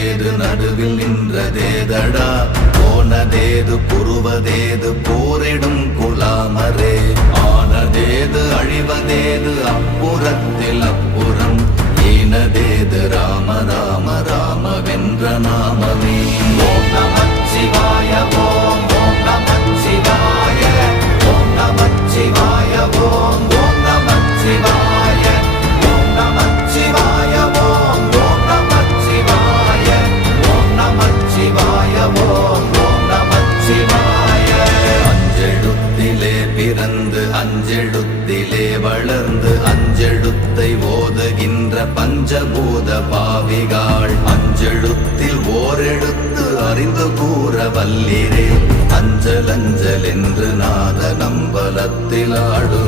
ஏது நடுவில் நின்றதேதடா போனதேது புருவதேது போரிடும் குலாமரே ஆனதேது அழிவதேது அப்புறத்தில் அப்புறம் ஈனதேது ராம ராம ராம வென்ற நாமமே ஓம் நமச்சிவாய ஓம் ஓம் நமச்சிவாய ஓம் நமச்சிவாய ஓம் ஓம் நமச்சிவாய ஓம் நமச்சிவாய ஓம் ஓம் நமச்சிவாய ஓம் நமச்சிவாய ஓம் ஓம் நமச்சிவாய அஞ்செழுத்திலே பிறந்து அஞ்செழுத்திலே வளர்ந்து அஞ்செழுத்தை ஓதுகின்ற பஞ்சபூத பாவிகாள் அஞ்செழுத்தில் ஓரெழுத்து அறிந்து கூற வல்லிரே அஞ்சல் அஞ்சல் என்று நாத நம்பலத்தில் ஆடு